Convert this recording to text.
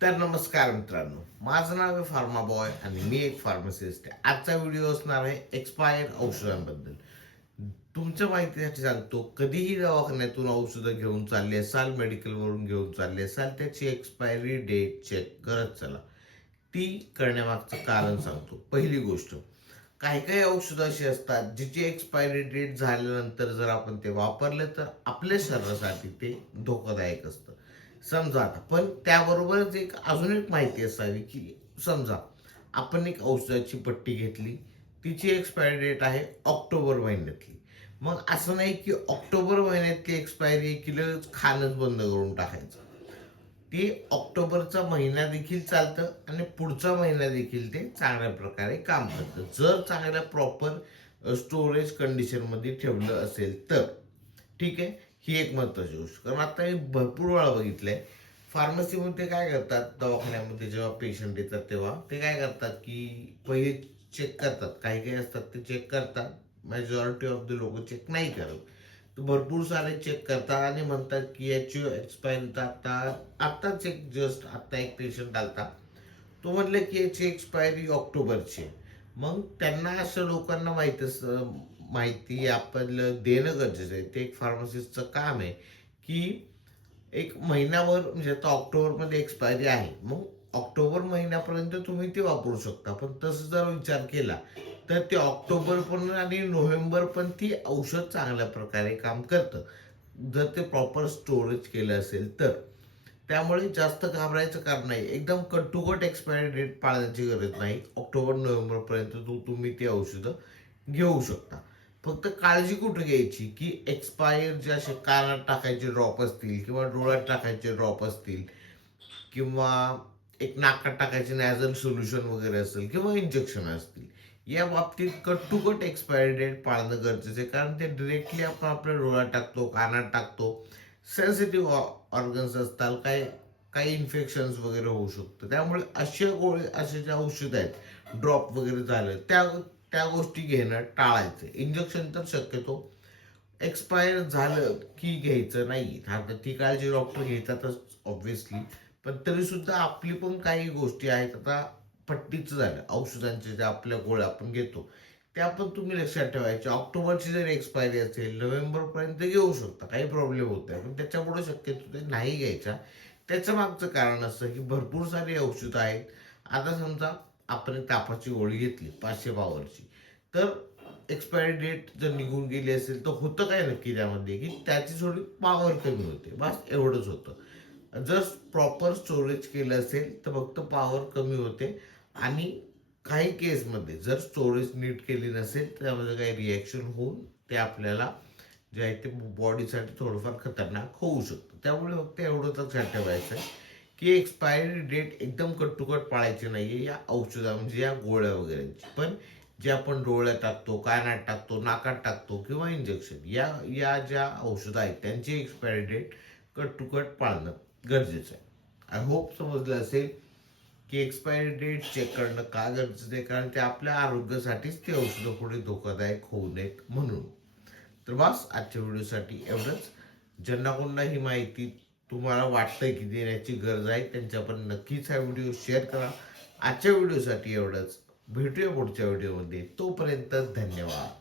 तर नमस्कार मित्रांनो, माझं नाव आहे फार्मा बॉय आणि मी एक फार्मासिस्ट आहे. आजचा व्हिडिओ असणार आहे एक्सपायर औषधांबद्दल. तुमच्या माहितीसाठी सांगतो, कधीही दवाखान्यातून औषधं घेऊन चालले असाल, मेडिकलवरून घेऊन चालले असाल, त्याची एक्सपायरी डेट चेक करत चला. ती करण्यामागचं कारण सांगतो. पहिली गोष्ट, काही काही औषधं अशी असतात जिची एक्सपायरी डेट झाल्यानंतर जर आपण ते वापरले तर आपल्या शरीरासाठी ते धोकादायक असतं. समजा आता, पण त्याबरोबरच अजून एक माहिती असावी की समजा आपण एक औषधाची पट्टी घेतली, तिची एक्सपायरी डेट आहे ऑक्टोबर महिन्यातली. मग असं नाही की ऑक्टोबर महिन्यातली एक्सपायरी केलं खाणंच बंद करून टाकायचं. ते ऑक्टोबरचा महिना देखील चालतं आणि पुढचा महिना देखील ते चांगल्या प्रकारे काम करतं, जर चांगल्या प्रॉपर स्टोरेज कंडिशनमध्ये ठेवलं असेल तर. ठीक आहे, ही एक महत्वाची गोष्ट. कारण आता हे भरपूर वेळा बघितलंय, फार्मसीमध्ये काय करतात, दवाखान्यामध्ये जेव्हा पेशंट येतात तेव्हा ते काय करतात की पहिले चेक करतात. काही काही असतात ते चेक करतात, मेजॉरिटी ऑफ द लोक चेक नाही करत. तर भरपूर सारे चेक करतात आणि म्हणतात की याची एक्सपायरी आता आत्ताच आत्ता एक पेशंट आलता, तो म्हणलं की याची एक्सपायरी ऑक्टोबरची आहे. मग त्यांना असं लोकांना माहिती आपल्याला देणं गरजेचं आहे. ते एक फार्मासिस्टचं काम आहे की एक महिनाभर, म्हणजे आता ऑक्टोबरमध्ये एक्सपायरी आहे, मग ऑक्टोबर महिन्यापर्यंत तुम्ही ते वापरू शकता. पण तसं जर विचार केला तर ते ऑक्टोबर पण आणि नोव्हेंबर पण ती औषध चांगल्या प्रकारे काम करतं, जर ते प्रॉपर स्टोरेज केलं असेल तर. त्यामुळे जास्त घाबरायचं कारण नाही. एकदम cut to cut expiry date पाळण्याची गरज नाही. ऑक्टोबर नोव्हेंबरपर्यंत तुम्ही ती औषधं घेऊ शकता. फक्त काळजी कुठे घ्यायची की एक्सपायर जे असे कानात टाकायचे ड्रॉप असतील किंवा डोळ्यात टाकायचे ड्रॉप असतील किंवा एक नाकात टाकायचे नॅझल सोल्युशन वगैरे असेल किंवा इंजेक्शन असतील, या बाबतीत cut to cut expiry date पाळणं गरजेचं आहे. कारण ते डिरेक्टली आपण आपल्या डोळ्यात टाकतो, कानात टाकतो, सेन्सिटिव्ह ऑर्गन्स असतात, काही काही इन्फेक्शन्स वगैरे होऊ शकतं. त्यामुळे असे जे औषध आहेत, ड्रॉप वगैरे झालं, त्या त्या गोष्टी घेणं टाळायचं. इंजेक्शन तर शक्यतो एक्सपायर झालं की घ्यायचं नाही. आता ती काळजी डॉक्टर घेतातच ऑब्व्हियसली, पण तरी सुद्धा आपली पण काही गोष्टी आहेत. आता पट्टीचं झालं, औषधांचे ज्या आपल्या गोळ्या आपण घेतो त्या पण तुम्ही लक्षात ठेवायच्या. ऑक्टोबरची जर एक्सपायरी असेल, नोव्हेंबर पर्यंत घेऊ शकता, काही प्रॉब्लेम होत नाही, पण त्याच्यापुढे शक्यतो ते नाही घ्यायच्या. त्याचं मागचं कारण असं की भरपूर सारी औषधं आहेत. आता समजा आपण एक तापाची गोळी घेतली 500 पॉवरची, तर एक्सपायरी डेट जर निघून गेली असेल तर होतं काय नक्की त्यामध्ये की त्याची थोडी पॉवर कमी होते, बस एवढंच होतं. जर प्रॉपर स्टोरेज केलं असेल तर फक्त पॉवर कमी होते. आणि काही केसमध्ये जर स्टोरेज नीट केली नसेल तर त्यामध्ये काही रिॲक्शन होऊन ते आपल्याला जे आहे ते बॉडीसाठी थोडंफार खतरनाक होऊ शकतं. त्यामुळे फक्त एवढंच लक्षात ठेवायचं आहे की एक्सपायरी डेट एकदम कट टू कट पाळायची नाहीये या औषधा, म्हणजे या गोळ्या वगैरेची. पण जे आपण डोळ्यात टाकतो, कानात टाकतो, नाकात टाकतो किंवा इंजेक्शन, या या ज्या औषधं आहेत त्यांची expiry date cut to cut पाळणं गरजेचं आहे. आय होप समजलं असेल की एक्सपायरी डेट चेक करणं का गरजेचं आहे, कारण ते आपल्या आरोग्यासाठीच ते औषधं पुढे धोकादायक होऊ नयेत म्हणून. तर बस आजच्या व्हिडिओसाठी एवढंच. ज्यांना कोणला ही माहिती तुम्हाला वाटतंय की देण्याची गरज आहे, त्यांच्यापर्यंत नक्कीच हा व्हिडिओ शेअर करा. आजच्या व्हिडिओसाठी एवढंच. भेटूया पुढच्या व्हिडिओमध्ये. तोपर्यंत धन्यवाद.